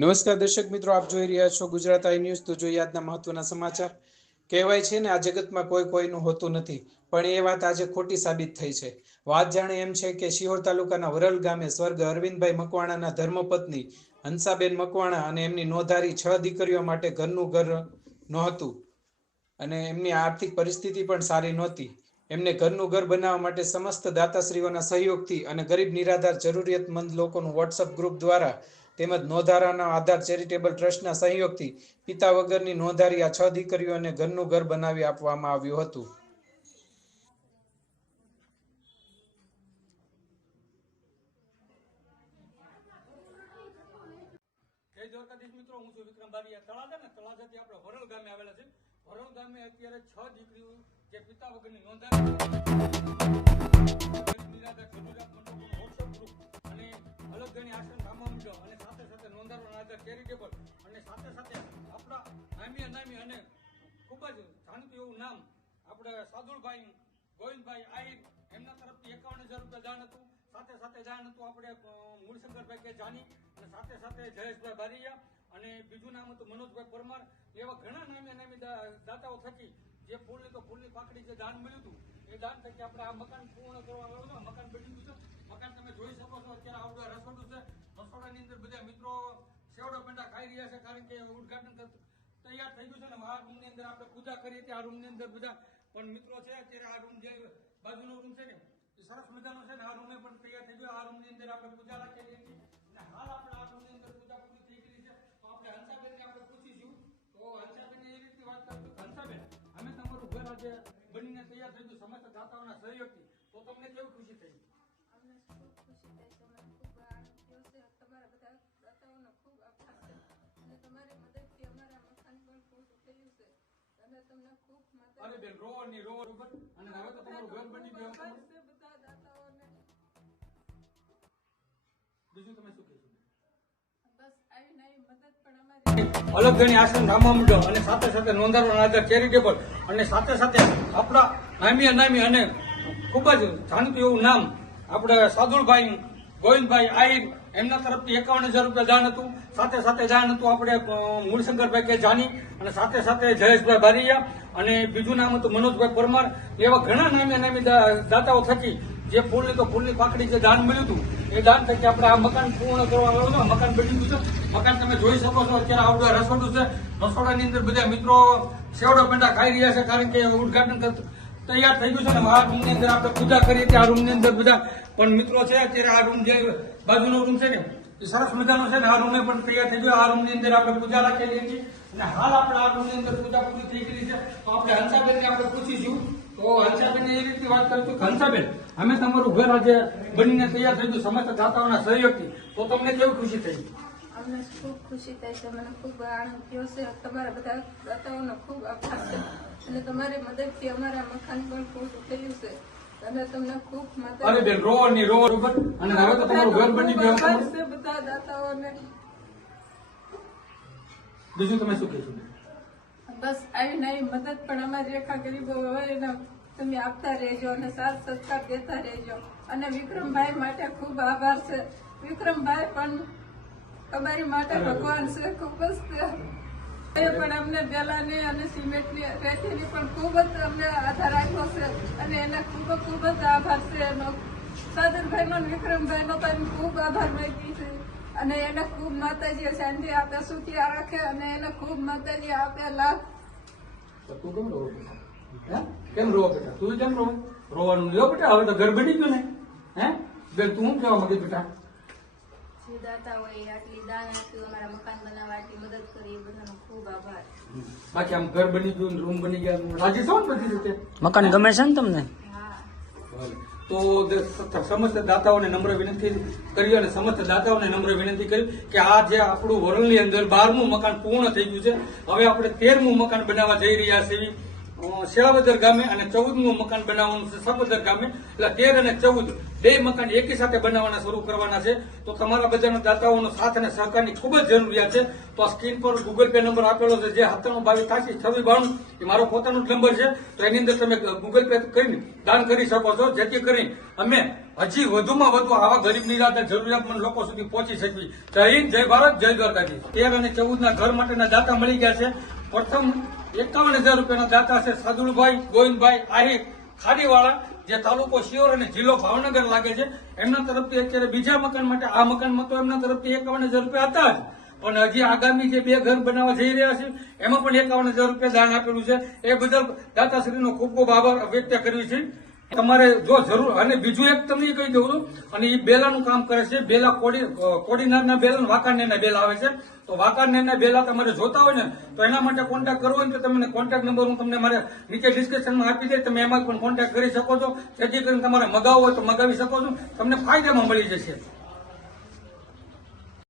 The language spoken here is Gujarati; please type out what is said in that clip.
નમસ્કાર દર્શક મિત્રો, આપ જોઈ રહ્યા છો ગુજરાત આઈ ન્યૂઝ. તો જોઈએ આજના મહત્વના સમાચાર. કહેવાય છે ને, આ જગતમાં કોઈ કોઈનું હોતું નથી, પણ એ વાત આજે ખોટી સાબિત થઈ છે. વાત જાણે એમ છે કે શિહોર તાલુકાના વરલ ગામે સ્વર્ગ અરવિંદભાઈ મકવાણાના ધર્મપત્ની હંસાબેન મકવાણા અને એમની નોંધારી છ દીકરીઓ માટે ઘરનું ઘર નહોતું અને એમની આર્થિક પરિસ્થિતિ પણ સારી નહોતી. એમને ઘરનું ઘર બનાવવા માટે સમસ્ત દાતાશ્રીઓના સહયોગથી અને ગરીબ નિરાધાર જરૂરિયાતમંદ લોકોનું વોટ્સઅપ ગ્રુપ દ્વારા તેમજ નોંધારાના આધાર ચેરિટેબલ ટ્રસ્ટના સહયોગથી પિતા વગરની નોંધારી આ છ દીકરીઓને ઘરનું ઘર બનાવી આપવામાં આવ્યું હતું. ગામે અત્યારે છ દીકરીઓ જે પિતા વગરની નોંધાઈ ખૂબ જ જાણીતું એવું નામ આપણે સાદુલભાઈ, ગોવિંદભાઈ આહિર, એમના તરફથી એકાવન હજાર રૂપિયા દાન હતું. સાથે સાથે દાન હતું આપણે મૂળશંકરભાઈ કે જાની અને સાથે સાથે જયેશભાઈ બારીયા અને બીજું નામ હતું મનોજભાઈ પરમાર. એવા ઘણા નામે નામી દાતાઓ થકી જે ફૂલની તો ફૂલની પાકડી જે દાન મળ્યું હતું, એ દાન થકી આપણે આ મકાન પૂર્ણ કરવા આવ્યું છે મકાન બની ગયું છે. મકાન તમે જોઈ શકો છો, અત્યારે આવડું રસોડું છે. રસોડાની અંદર બધા મિત્રો સેવડો પેંડા ખાઈ રહ્યા છે, કારણ કે ઉદઘાટન તૈયાર થઈ ગયું છે ને આ રૂમની અંદર આપણે પૂજા કરીએ છીએ. આ રૂમની અંદર બધા પણ મિત્રો છે, અત્યારે આ રૂમ જે બાજુનો રૂમ છે ને સરસ મજાનો છે ને, આ રૂમે પણ તૈયાર થઈ ગયો. આ રૂમની અંદર આપણે પૂજા રાખેલી છીએ. હાલ આપણે આ રૂમની અંદર પૂજા પૂરી થઈ ગઈ છે. તો આપણે હંસાબેનને આપણે પૂછીશું. તો હંસાબેન એ રીતે વાત કરશું. હંસાબેન, અમે તમારું ઘર આજે બનીને તૈયાર થઈ ગયું, સમસ્ત દાતાઓના સહયોગથી. તો તમને કેવી ખુશી થઈ? અમને ખુશી થાય અરે બેન રોવો નહીં રોવો ઉપર અને હવે તો તમારું ઘર બની ગયું. બીજું તમે શું કહેશો? અલગ ગણી આશ્રમ રામા મંડળ અને સાથે સાથે નોંધારવાના આધાર ચેરિટેબલ અને સાથે સાથે આપણા નામી અનામી અને ખૂબ જ જાણતું એવું નામ આપણે સાદુલભાઈ ગોવિંદભાઈ આહિર એમના તરફથી એકાવન હજાર રૂપિયા દાન હતું. સાથે સાથે દાન હતું આપણે મૂળશંકરભાઈ કે જાની અને સાથે સાથે જયેશભાઈ બારીયા અને બીજું નામ હતું મનોજભાઈ પરમાર. એવા ઘણા નામી દાતાઓ થકી જે ફૂલની તો ફૂલની પાકડી જે દાન મળ્યું હતું, એ દાન થકી આપણે આ મકાન પૂર્ણ કરવા આવ્યું છે. મકાન બની ગયું છે. મકાન તમે જોઈ શકો છો, અત્યારે આવડું રસોડું છે. રસોડાની અંદર બધા મિત્રો સેવડો પેંડા ખાઈ રહ્યા છે, કારણ કે ઉદઘાટન કર- તૈયાર થઈ ગયું છે અને આ રૂમની અંદર આપણે પૂજા કરીએ આ રૂમની અંદર બધા પણ મિત્રો છે, અત્યારે આ રૂમ જે બાજુનો રૂમ છે ને, એ સરસ મજાનો છે ને, આ રૂમે પણ તૈયાર થઈ ગયો. આ રૂમની અંદર આપણે પૂજા રાખેલી હતી. અને હાલ આપણે આ રૂમની અંદર પૂજા પૂરી થઈ ગઈ છે. તો આપણે હંસાબેનને આપણે પૂછીશું. તો હંસાબેન એ રીતે વાત કરીશું કે, હંસાબેન, અમે તમારું ઘર આજે બનીને તૈયાર થઈ ગયું, સમસ્ત દાતાઓના સહયોગથી. તો તમને કેવી ખુશી થઈ? અમને ખૂબ ખુશી થાય છે. મને ખૂબ આનંદ થયો છે. તમારા બધા દાતાઓનો ખૂબ આભાર છે. અને તમારી મદદથી અમારા મકાન પણ પૂરું થયું છે. અરે બેન રો ની રો ઉપર અને હવે તો તમારું ઘર બની ગયું બધા દાતાઓને બીજું તમે શું કહેશો બસ આવી નવી મદદ પણ અમારી રેખા ગરીબો હોય તમે આપતા રહેજો અને સાથ સત્કાર દેતા રહેજો. અને વિક્રમભાઈ માટે ખૂબ આભાર છે. વિક્રમભાઈ પણ અમારી માટે ભગવાન છે ખૂબ જ પણ અમને બેલાની અને સિમેન્ટની રેતીની પણ ખૂબ જ અમને આધાર આપ્યો છે અને એને ખૂબ ખૂબ જ આભાર છે એનો. સાદરભાઈનો વિક્રમભાઈનો પણ ખૂબ આભાર માગી છે અને એને ખૂબ માતાજીએ શાંતિ આપે, સુખી રાખે અને એને ખૂબ માતાજી આપે. લાભ તો કેમ રોવો બેટા? કેમ રોવો બેટા? તું કેમ રોવો? રોવાનું લ્યો બેટા, હવે તો ઘર બની ગયું ને. હે? બે તું કેવા માંગે બેટા? જે દાતા હોય આટલી દાન આપ્યું અમારા મકાન બનાવવા આટલી મદદ કરી એ બધાનો ખૂબ આભાર. બાકી આમ ઘર બની ગયું રૂમ બની ગયા રાજી છો ને બધી રીતે? મકાન ગમે છે ને તમને? હા. તો સમસ્ત દાતાઓને નમ્ર વિનંતી કરી અને સમસ્ત દાતાઓને નમ્ર વિનંતી કરી કે આ જે આપણું વરણની અંદર બારમું મકાન પૂર્ણ થઈ ગયું છે હવે આપણે તેરમું મકાન બનાવવા જઈ રહ્યા છીએ શેળાબદર ગામે અને ચૌદમું મકાન બનાવવાનું છે સબદર ગામે. એટલે તેર અને ચૌદ બે મકાન એકી સાથે બનાવવાના શરૂ કરવાના છે. તો તમારા બધાના દાતાઓનો સાથ અને સહકારની ખૂબ જ જરૂરિયાત છે. તો આ સ્ક્રીન પર ગૂગલ પે નંબર આપેલો છે. જે સત્તાણું, બાવીસ ત્યાસી છવ્વીસ, બાણું, એ મારો પોતાનો જ નંબર છે. તો એની અંદર તમે ગૂગલ પે કરીને દાન કરી શકો છો. જેથી કરીને અમે હજી વધુમાં વધુ આવા ગરીબ, નિરાધાર, જરૂરિયાતમંદ લોકો સુધી પહોંચી શકવી જય હિન્દ, જય ભારત, જય દ્વારકાજી તેર અને ચૌદના ઘર માટેના દાતા મળી ગયા છે. પ્રથમ એકાવન હજાર રૂપિયાના દાતા છે સાદુલભાઈ, ગોવિંદભાઈ આહિર, ખાડીવાળા. જે તાલુકો શિયોર અને જિલ્લો ભાવનગર લાગે છે, એમના તરફથી અત્યારે બીજા મકાન માટે, આ મકાનમાં તો એમના તરફથી એકાવન હજાર રૂપિયા હતા જ. પણ હજી આગામી જે બે ઘર બનાવવા જઈ રહ્યા છે, એમાં પણ એકાવન હજાર રૂપિયા દાન આપેલું છે. એ બદલ દાતાશ્રીનો ખૂબ ખૂબ આભાર વ્યક્ત કર્યું છે. તમારે જો જરૂર અને બીજું એક તમને કહી દઉં છું, અને એ બેલાનું કામ કરે છે, બેલા કોડી કોડીનારના બેલા વાંકાનેરના બેલા આવે છે. તો વાંકાનેરના બેલા તમારે જોતા હોય ને, તો એના માટે કોન્ટેક્ટ કરવો હોય તો તમને કોન્ટેક્ટ નંબર હું તમને મારે નીચે ડિસ્ક્રિપ્શનમાં આપી દઈશ, તમે એમાં પણ કોન્ટેક્ટ કરી શકો છો. જેથી કરીને તમારે મગાવવો હોય તો મગાવી શકો છો. તમને ફાયદામાં મળી જશે.